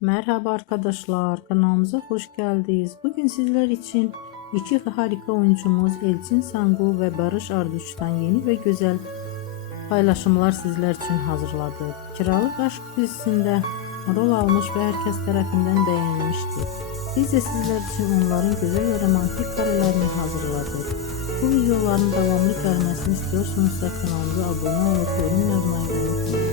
Merhaba arkadaşlar, kanalımıza hoş geldiniz. Bugün sizler için iki harika oyuncumuz Elçin Sangu ve Barış Arduç'tan yeni ve güzel paylaşımlar sizler için hazırladık. Kiralık Aşk dizisinde rol almış ve herkes tarafından beğenilmişti. Biz de sizler için onların güzel ve romantik karelerini hazırladık. Bu videoların devamlı gelmesini istiyorsanız da kanalımıza abone olup yorum yazmayı unutmayın.